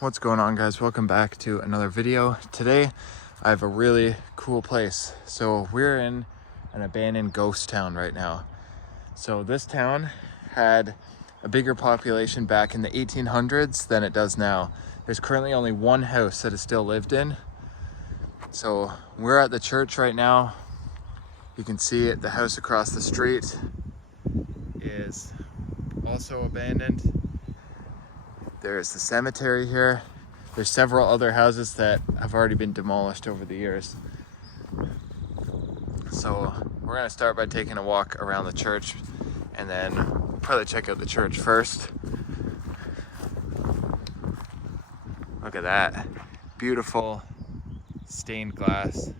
What's going on, guys? Welcome back to another video. Today I have a really cool place. So we're in an abandoned ghost town right now. So this town had a bigger population back in the 1800s than it does now. There's currently only one house that is still lived in. So we're at the church right now. You can see it, the house across the street is also abandoned. There's the cemetery here. There's several other houses that have already been demolished over the years. So we're gonna start by taking a walk around the church and then probably check out the church first. Look at that. Beautiful stained glass.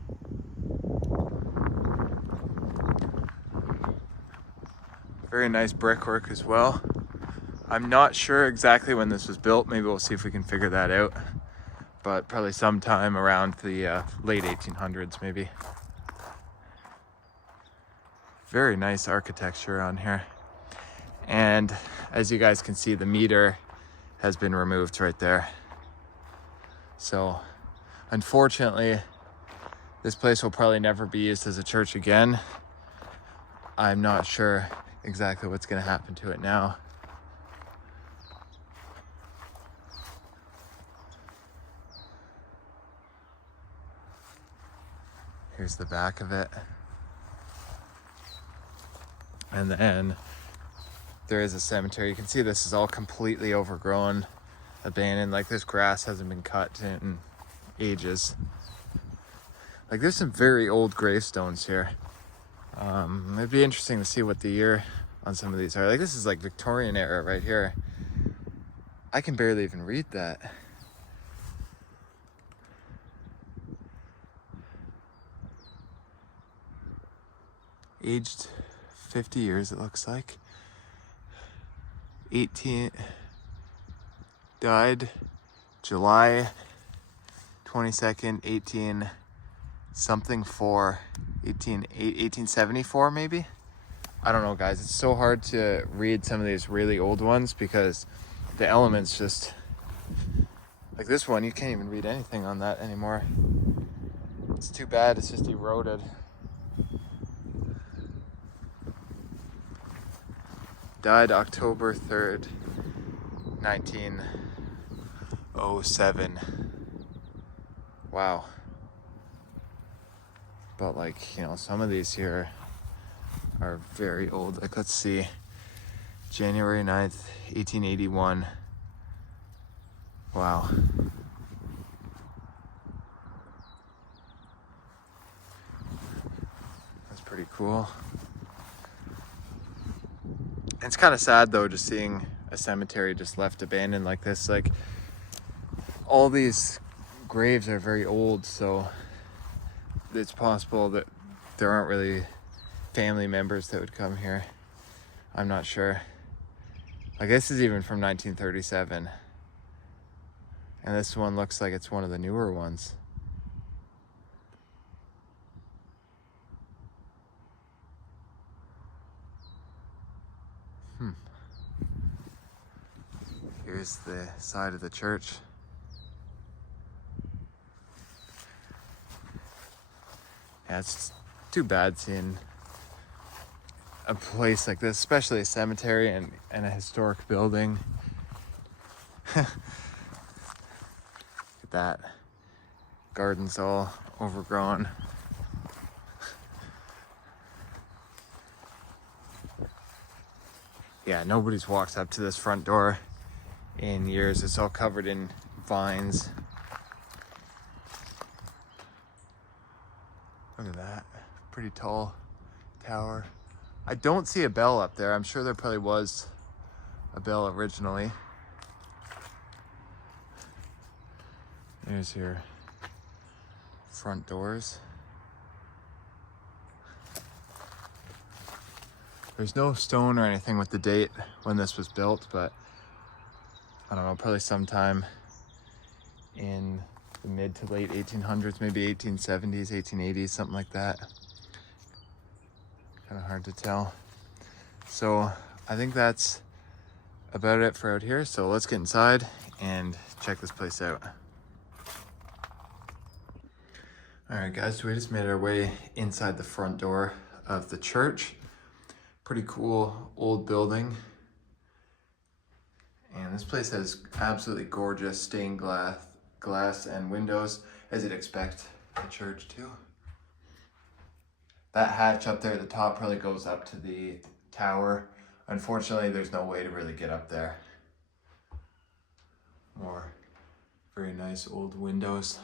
Very nice brickwork as well. I'm not sure exactly when this was built. Maybe we'll see if we can figure that out. But probably sometime around the late 1800s, maybe. Very nice architecture on here. And as you guys can see, the meter has been removed right there. So unfortunately, this place will probably never be used as a church again. I'm not sure exactly what's gonna happen to it now. Here's the back of it. And then there is a cemetery. You can see this is all completely overgrown, abandoned. Like, this grass hasn't been cut in ages. Like, there's some very old gravestones here. It'd be interesting to see what the year on some of these are. Like, this is like Victorian era right here. I can barely even read that. Aged 50 years, it looks like. 18, died July 22nd, 1874 maybe? I don't know, guys. It's so hard to read some of these really old ones because the elements just, like this one, you can't even read anything on that anymore. It's too bad, it's just eroded. Died October 3rd, 1907. Wow. But, like, you know, some of these here are very old. Like, let's see. January 9th, 1881. Wow. That's pretty cool. It's kind of sad though, just seeing a cemetery just left abandoned like this. Like, all these graves are very old, so it's possible that there aren't really family members that would come here. I'm not sure. Like, this is even from 1937. And this one looks like it's one of the newer ones. Here's the side of the church. Yeah, it's too bad seeing a place like this, especially a cemetery and a historic building. Look at that. Garden's all overgrown. Yeah, nobody's walked up to this front door in years. It's all covered in vines. Look at that. Pretty tall tower. I don't see a bell up there. I'm sure there probably was a bell originally. There's your front doors. There's no stone or anything with the date when this was built, but I don't know, probably sometime in the mid to late 1800s, maybe 1870s, 1880s, something like that. Kind of hard to tell. So I think that's about it for out here. So let's get inside and check this place out. All right, guys, so we just made our way inside the front door of the church. Pretty cool old building. And this place has absolutely gorgeous stained glass and windows, as you'd expect a church to. That hatch up there at the top probably goes up to the tower. Unfortunately, there's no way to really get up there. More very nice old windows.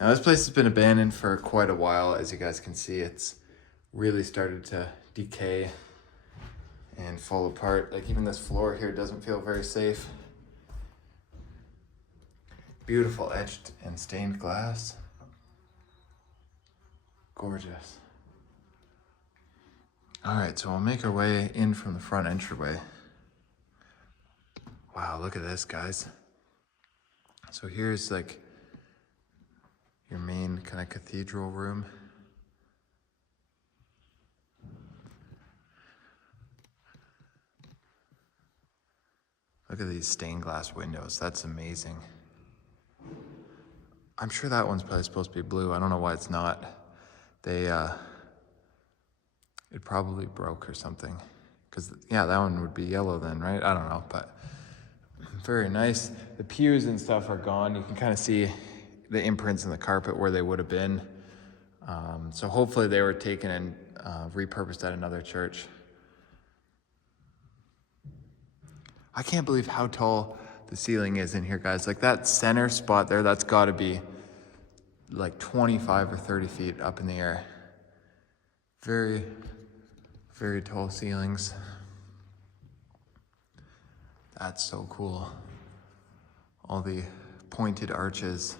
Now this place has been abandoned for quite a while. As you guys can see, it's really started to decay and fall apart. Like even this floor here doesn't feel very safe. Beautiful etched and stained glass. Gorgeous. All right, so we'll make our way in from the front entryway. Wow, look at this, guys. So here's like your main kind of cathedral room. Look at these stained glass windows. That's amazing. I'm sure that one's probably supposed to be blue. I don't know why it's not. It probably broke or something. Because, yeah, that one would be yellow then, right? I don't know, but very nice. The pews and stuff are gone. You can kind of see the imprints in the carpet where they would have been. So hopefully they were taken and repurposed at another church. I can't believe how tall the ceiling is in here, guys. Like that center spot there, that's got to be like 25 or 30 feet up in the air. Very, very tall ceilings. That's so cool. All the pointed arches.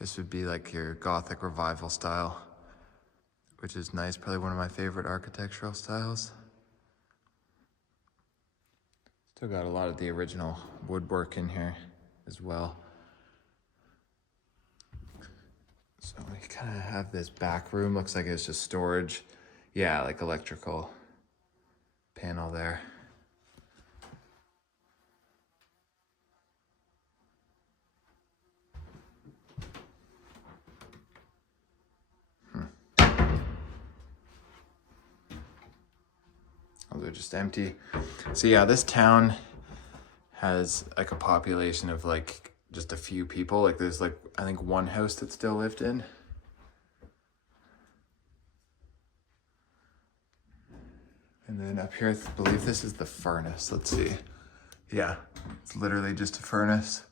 This would be like your Gothic revival style, which is nice. Probably one of my favorite architectural styles. Still got a lot of the original woodwork in here as well. So we kind of have this back room. Looks like it's just storage. Yeah, like electrical panel there. Oh, they're just empty. So yeah, this town has like a population of like just a few people. Like there's like, I think one house that's still lived in. And then up here, I believe this is the furnace. Let's see. Yeah, it's literally just a furnace.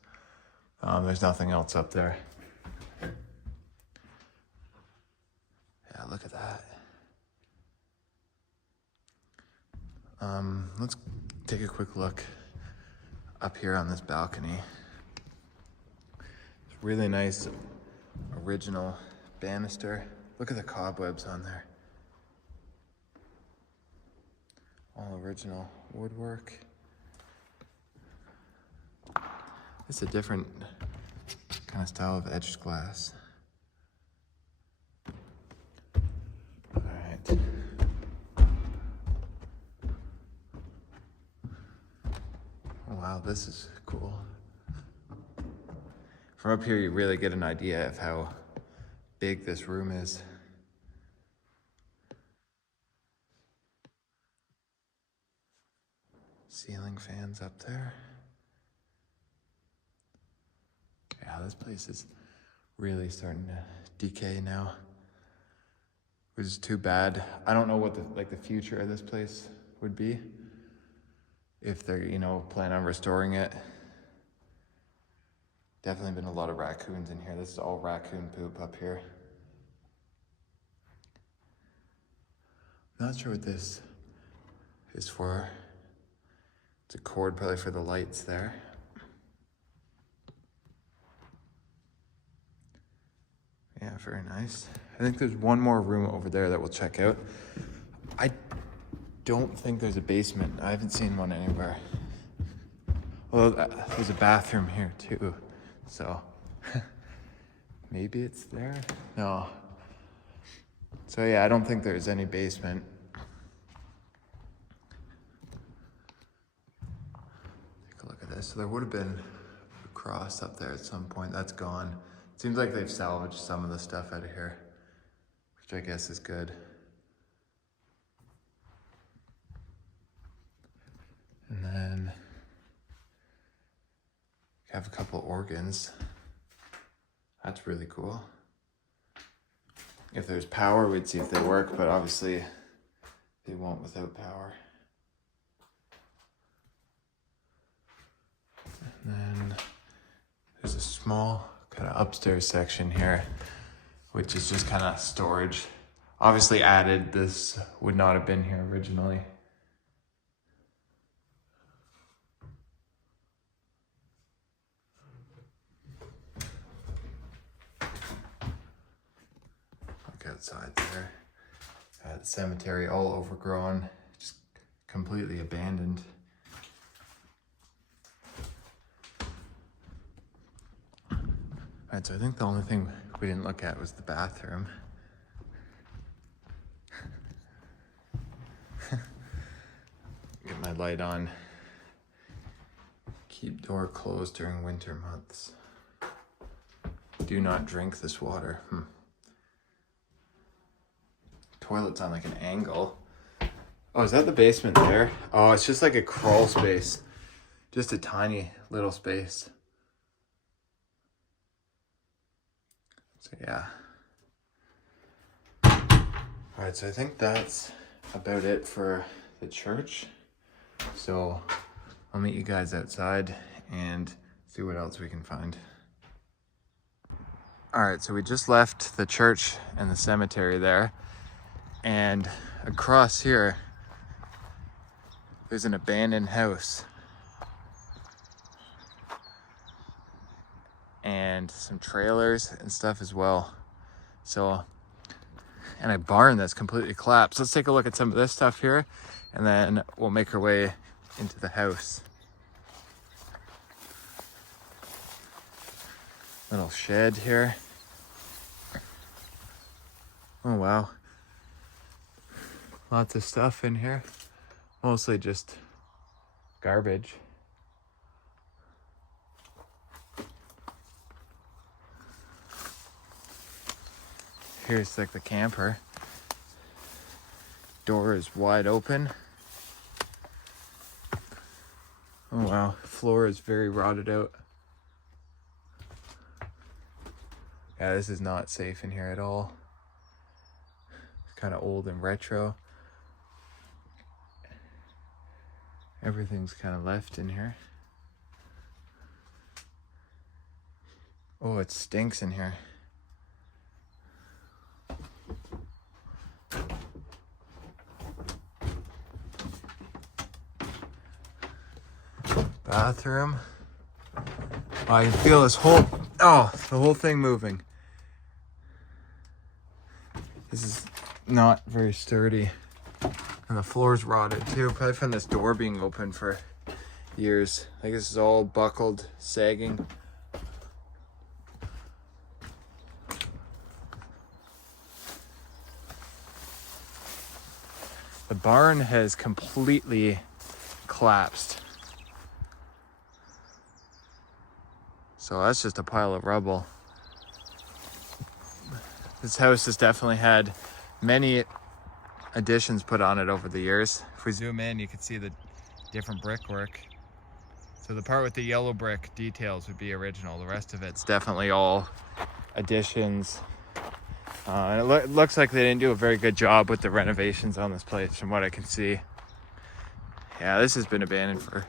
There's nothing else up there. Yeah, look at that. Let's take a quick look up here on this balcony. It's really nice, original banister. Look at the cobwebs on there. All original woodwork. It's a different kind of style of etched glass. All right. Oh, wow, this is cool. From up here, you really get an idea of how big this room is. Ceiling fans up there. Yeah, this place is really starting to decay now, which is too bad. I don't know what the future of this place would be if they're, plan on restoring it. Definitely been a lot of raccoons in here. This is all raccoon poop up here. Not sure what this is for. It's a cord probably for the lights there. Yeah, very nice. I think there's one more room over there that we'll check out. I don't think there's a basement. I haven't seen one anywhere. Although there's a bathroom here too, so maybe it's there? No. So yeah, I don't think there's any basement. Okay, so there would have been a cross up there at some point. That's gone. Seems like they've salvaged some of the stuff out of here, which I guess is good. And then you have a couple organs. That's really cool. If there's power, we'd see if they work, but obviously they won't without power. And then there's a small kind of upstairs section here, which is just kind of storage. Obviously added, this would not have been here originally. Look outside there. The cemetery all overgrown, just completely abandoned. Alright, so I think the only thing we didn't look at was the bathroom. Get my light on. Keep door closed during winter months. Do not drink this water. Toilet's on like an angle. Oh, is that the basement there? Oh, it's just like a crawl space. Just a tiny little space. So yeah. Alright, so I think that's about it for the church. So I'll meet you guys outside and see what else we can find. Alright, so we just left the church and the cemetery there. And across here, there's an abandoned house. And some trailers and stuff as well. So, and a barn that's completely collapsed. Let's take a look at some of this stuff here, and then we'll make our way into the house. Little shed here. Oh wow. Lots of stuff in here. Mostly just garbage. Here's like the camper. Door is wide open. Oh wow, floor is very rotted out. Yeah, this is not safe in here at all. It's kind of old and retro. Everything's kind of left in here. Oh, it stinks in here. Bathroom. Oh, I can feel this the whole thing moving. This is not very sturdy. And the floor's rotted too, probably from this door being open for years. Like this is all buckled, sagging. The barn has completely collapsed. So that's just a pile of rubble. This house has definitely had many additions put on it over the years. If we zoom in, you can see the different brickwork. So the part with the yellow brick details would be original. The rest of it's definitely all additions. And it looks like they didn't do a very good job with the renovations on this place from what I can see. Yeah, this has been abandoned for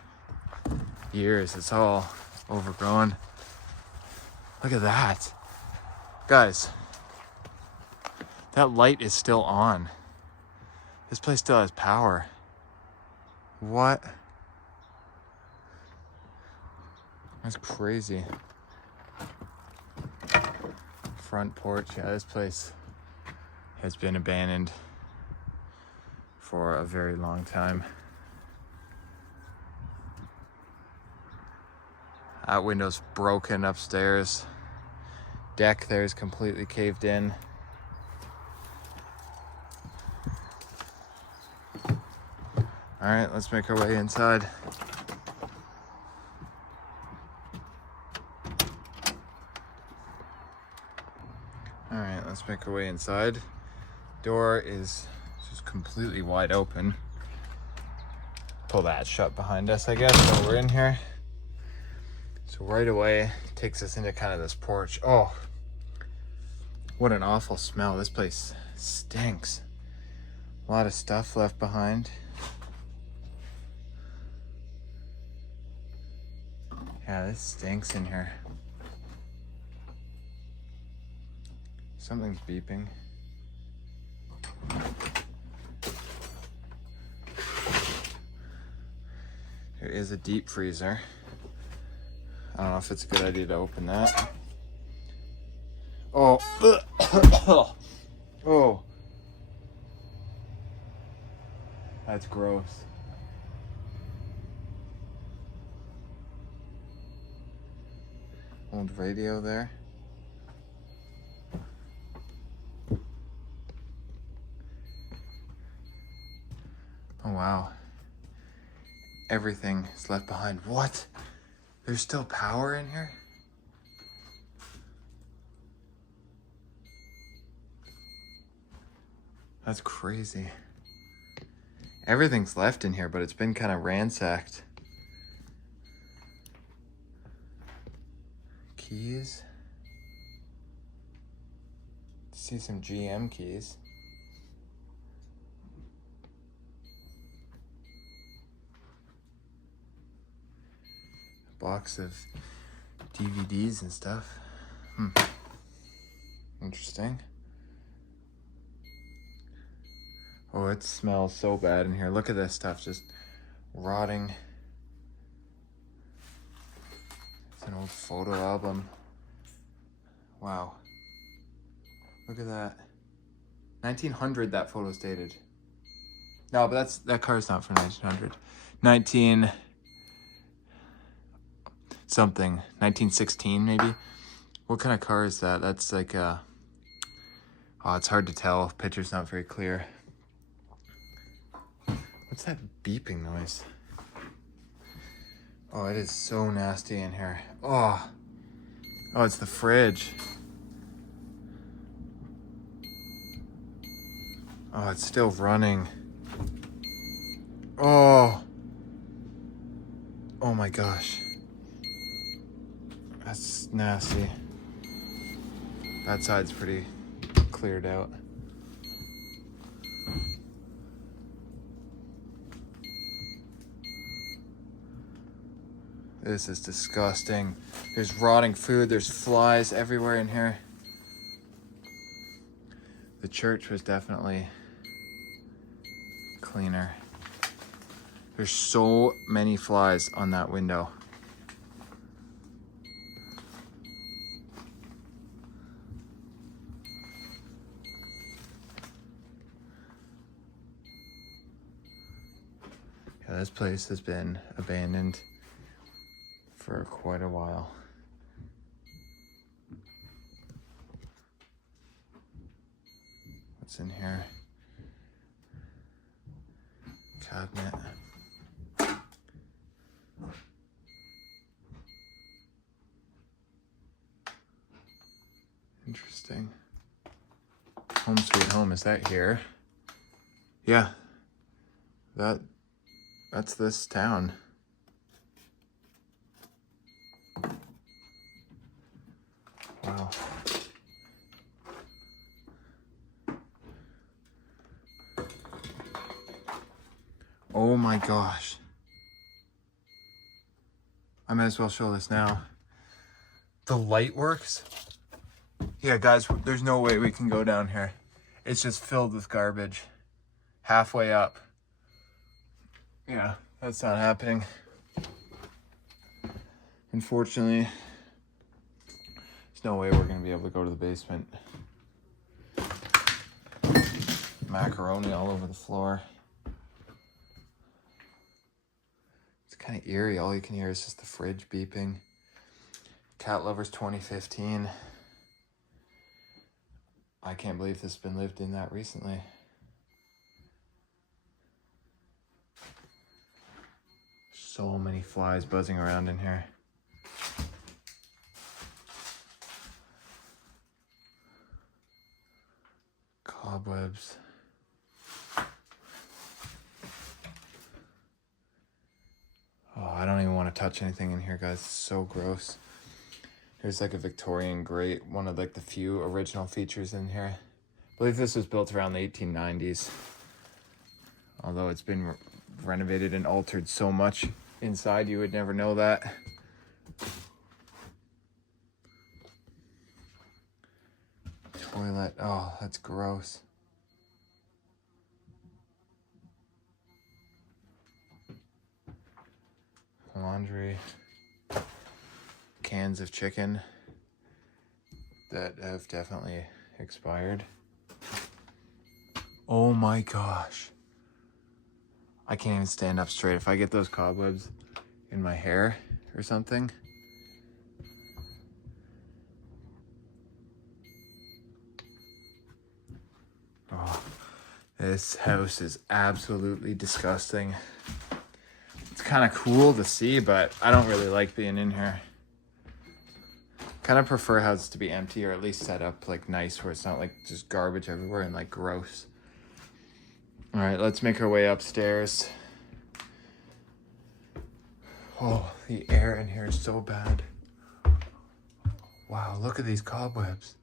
years. It's all overgrown. Look at that. Guys, that light is still on. This place still has power. What? That's crazy. Front porch. Yeah, this place has been abandoned for a very long time. That window's broken upstairs. Deck there is completely caved in. All right, let's make our way inside. let's make our way inside. Door is just completely wide open. Pull that shut behind us, I guess, while we're in here. So right away, takes us into kind of this porch. Oh, what an awful smell. This place stinks. A lot of stuff left behind. Yeah, this stinks in here. Something's beeping. There is a deep freezer. I don't know if it's a good idea to open that. Oh. Oh. That's gross. Old radio there. Oh wow. Everything is left behind. What? There's still power in here? That's crazy. Everything's left in here, but it's been kind of ransacked. Keys. See some GM keys. Box of DVDs and stuff. Interesting. Oh, it smells so bad in here. Look at this stuff just rotting. It's an old photo album. Wow. Look at that. 1900 that photo's dated. No, but that car's not from 1900. 19 something. 1916 maybe. What kind of car is that? That's like a... Oh, it's hard to tell. Picture's not very clear. What's that beeping noise? Oh, it is so nasty in here. Oh, it's the fridge. Oh, it's still running. Oh my gosh. That's nasty. That side's pretty cleared out. This is disgusting. There's rotting food. There's flies everywhere in here. The church was definitely cleaner. There's so many flies on that window. Yeah, this place has been abandoned for quite a while. What's in here? Cabinet. Interesting. Home sweet home, is that here? Yeah. That's this town. Wow. Oh my gosh. I might as well show this now. The light works. Yeah, guys, there's no way we can go down here. It's just filled with garbage. Halfway up. Yeah, that's not happening. Unfortunately, there's no way we're gonna be able to go to the basement. Macaroni all over the floor. It's kind of eerie. All you can hear is just the fridge beeping. Cat Lovers 2015. I can't believe this has been lived in that recently. So many flies buzzing around in here. Cobwebs. Oh, I don't even want to touch anything in here, guys. It's so gross. Here's like a Victorian grate, one of like the few original features in here. I believe this was built around the 1890s. Although it's been renovated and altered so much inside, you would never know that. Toilet, oh, that's gross. Laundry. Cans of chicken that have definitely expired. Oh my gosh. I can't even stand up straight. If I get those cobwebs in my hair or something. Oh, this house is absolutely disgusting. It's kind of cool to see, but I don't really like being in here. Kind of prefer houses to be empty, or at least set up like nice, where it's not like just garbage everywhere and like gross. All right, let's make our way upstairs. Oh, the air in here is so bad. Wow, look at these cobwebs.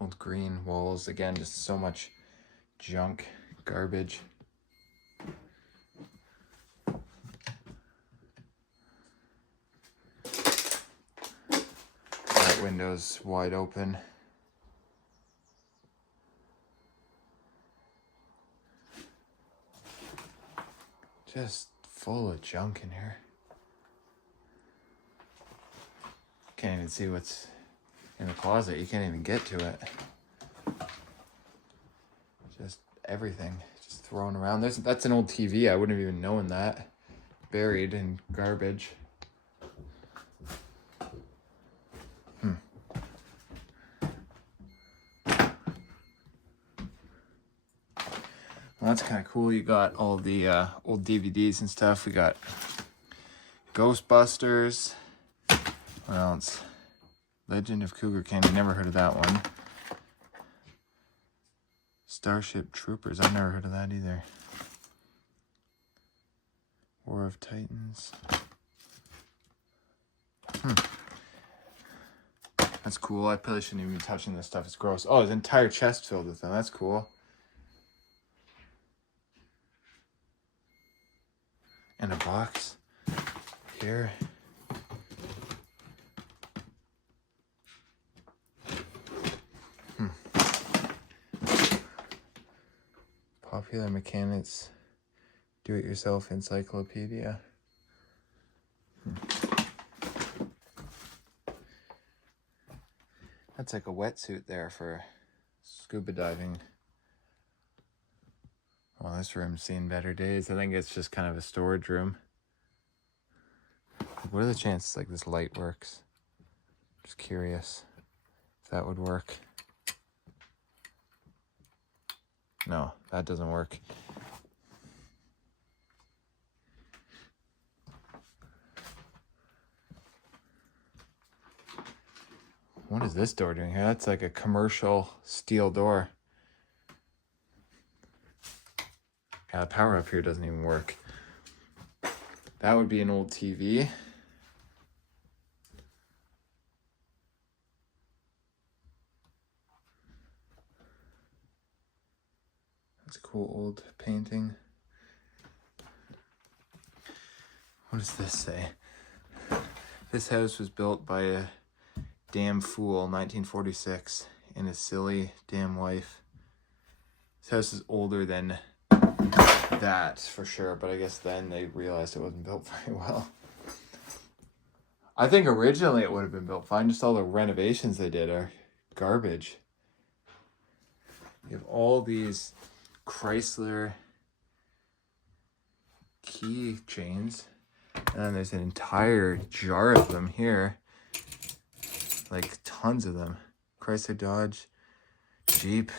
Old green walls. Again, just so much junk, garbage. That window's wide open. Just full of junk in here. Can't even see what's in the closet. You can't even get to it. Just everything just thrown around. That's an old TV. I wouldn't have even known that. Buried in garbage. Well, that's kind of cool. You got all the old DVDs and stuff. We got Ghostbusters. What else? Legend of Cougar Canyon. Never heard of that one. Starship Troopers. I've never heard of that either. War of Titans. That's cool. I probably shouldn't even be touching this stuff. It's gross. Oh, his entire chest filled with them. That's cool. And a box here. Popular Mechanics Do-It-Yourself Encyclopedia. That's like a wetsuit there for scuba diving. Well, this room's seen better days. I think it's just kind of a storage room. What are the chances like this light works? Just curious if that would work. No, that doesn't work. What is this door doing here? That's like a commercial steel door. Yeah, the power up here doesn't even work. That would be an old TV. That's a cool old painting. What does this say? This house was built by a damn fool, 1946, and his silly damn wife. This house is older than that for sure, but I guess then they realized it wasn't built very well. I think originally it would have been built fine, just all the renovations they did are garbage. You have all these Chrysler key chains, and then there's an entire jar of them here. Like tons of them. Chrysler, Dodge, Jeep.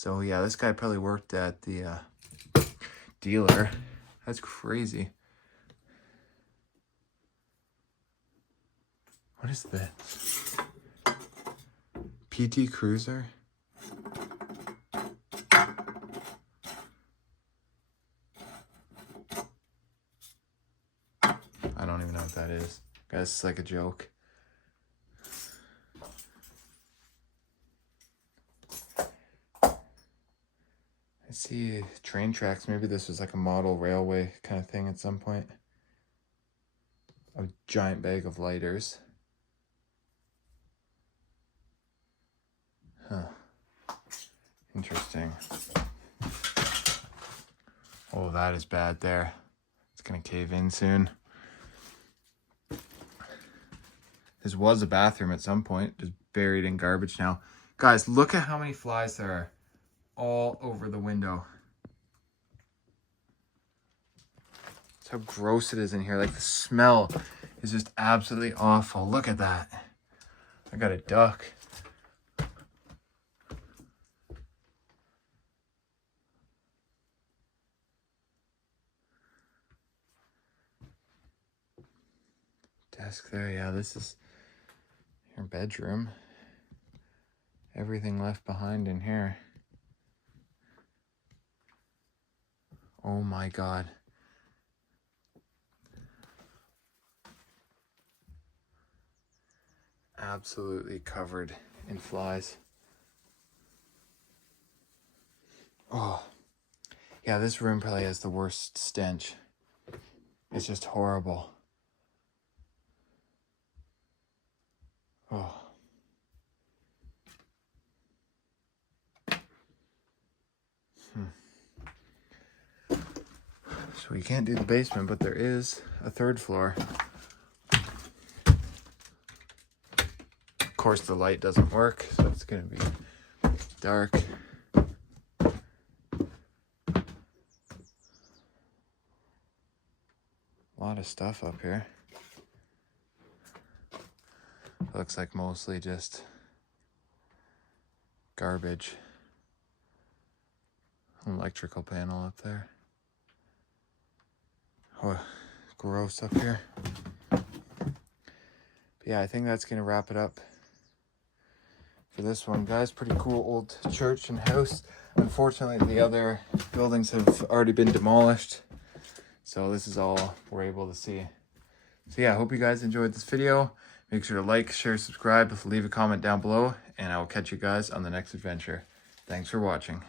So yeah, this guy probably worked at the dealer. That's crazy. What is this? PT Cruiser? I don't even know what that is. Guys, it's like a joke. I see train tracks. Maybe this was like a model railway kind of thing at some point. A giant bag of lighters. Huh. Interesting. Oh, that is bad there. It's gonna cave in soon. This was a bathroom at some point, just buried in garbage now. Guys, look at how many flies there are all over the window. That's how gross it is in here. Like, the smell is just absolutely awful. Look at that. I got a duck. Desk there, yeah, this is your bedroom. Everything left behind in here. Oh my God. Absolutely covered in flies. Oh, yeah, this room probably has the worst stench. It's just horrible. Oh. So we can't do the basement, but there is a third floor. Of course, the light doesn't work, so it's gonna be dark. A lot of stuff up here. Looks like mostly just garbage. An electrical panel up there. Oh, gross up here. But yeah, I think that's gonna wrap it up for this one, guys. Pretty cool old church and house. Unfortunately, the other buildings have already been demolished, so this is all we're able to see. So yeah, I hope you guys enjoyed this video. Make sure to like, share, subscribe, leave a comment down below, and I will catch you guys on the next adventure. Thanks for watching.